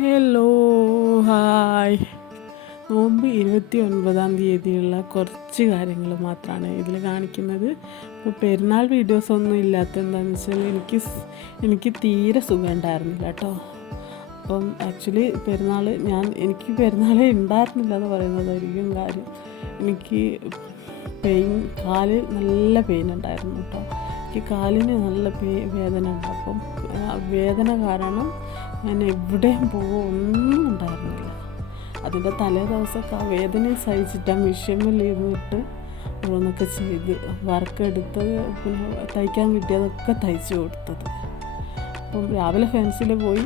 Hello, hi. നോമ്പ് 29-ാം തീയതിയുള്ള കുറച്ച് കാര്യങ്ങൾ മാത്രമാണ് ഇതിൽ കാണിക്കുന്നത്. ഇപ്പോൾ പെരുന്നാൾ വീഡിയോസൊന്നും ഇല്ലാത്ത എന്താണെന്ന് വെച്ചാൽ എനിക്ക് തീരെ സുഖം ഉണ്ടായിരുന്നില്ല കേട്ടോ. അപ്പം ആക്ച്വലി എനിക്ക് പെരുന്നാളേ ഉണ്ടായിരുന്നില്ല എന്ന് പറയുന്നതായിരിക്കും കാര്യം. എനിക്ക് കാല് നല്ല പെയിൻ ഉണ്ടായിരുന്നു കേട്ടോ. എനിക്ക് കാലിന് നല്ല വേദന ഉണ്ട്. അപ്പം വേദന കാരണം ഞാൻ എവിടെയും ഒന്നും ഉണ്ടായിരുന്നില്ല. അതിൻ്റെ തലേ ദിവസമൊക്കെ ആ വേദനയും സഹിച്ചിട്ട് ആ മിഷ്യമിൽ ഇരുന്നിട്ട് ഓരോന്നൊക്കെ ചെയ്ത് വർക്കെടുത്തത്, പിന്നെ തയ്ക്കാൻ കിട്ടിയതൊക്കെ തയ്ച്ചു കൊടുത്തത്. അപ്പം രാവിലെ ഫാൻസിൽ പോയി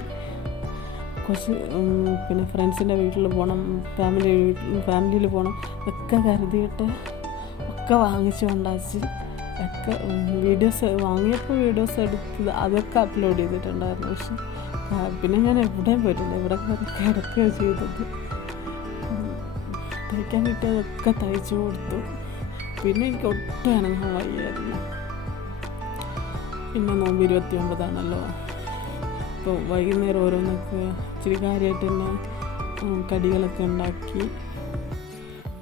കുറച്ച് പിന്നെ ഫ്രണ്ട്സിൻ്റെ വീട്ടിൽ പോകണം, ഫാമിലിയിൽ പോകണം ഒക്കെ കരുതിയിട്ട് ഒക്കെ വാങ്ങിച്ചു കൊണ്ടാച്ച് ഒക്കെ വാങ്ങിയപ്പോൾ വീഡിയോസ് എടുത്തത് അതൊക്കെ അപ്ലോഡ് ചെയ്തിട്ടുണ്ടായിരുന്നു. പക്ഷെ പിന്നെ ഞാൻ എവിടെയും പറ്റില്ല, ഇവിടെ കിടക്കുകയാണ് ചെയ്തത്. തയ്ക്കാൻ കിട്ടിയതൊക്കെ തയ്ച്ചു കൊടുത്തു. പിന്നെ എനിക്ക് ഒട്ടും അനങ്ങാൻ വയ്യായിരുന്നു. പിന്നെ നോമ്പ് 29 അപ്പോൾ വൈകുന്നേരം ഓരോന്നൊക്കെ ഇച്ചിരി കാര്യമായിട്ട് തന്നെ കടികളൊക്കെ ഉണ്ടാക്കി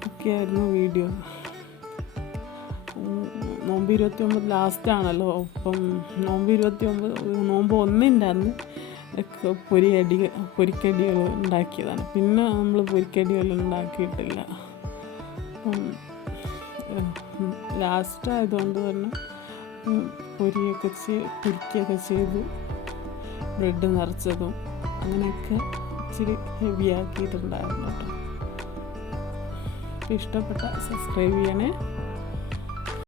ഒക്കെയായിരുന്നു വീഡിയോ. നോമ്പ് 29 ലാസ്റ്റാണല്ലോ. അപ്പം നോമ്പ് 1 അന്ന് പൊരിക്കടികൾ ഉണ്ടാക്കിയതാണ്. പിന്നെ നമ്മൾ പൊരിക്കടികൾ ഉണ്ടാക്കിയിട്ടില്ല. ലാസ്റ്റ് ആയതുകൊണ്ട് തന്നെ പൊരിക്കുകയൊക്കെ ചെയ്തു. ബ്രെഡ് നിറച്ചതും അങ്ങനെയൊക്കെ ഇച്ചിരി ഹെവി ആക്കിയിട്ടുണ്ടായിരുന്നു കേട്ടോ. ഇഷ്ടപ്പെട്ട സബ്സ്ക്രൈബ് ചെയ്യണേ.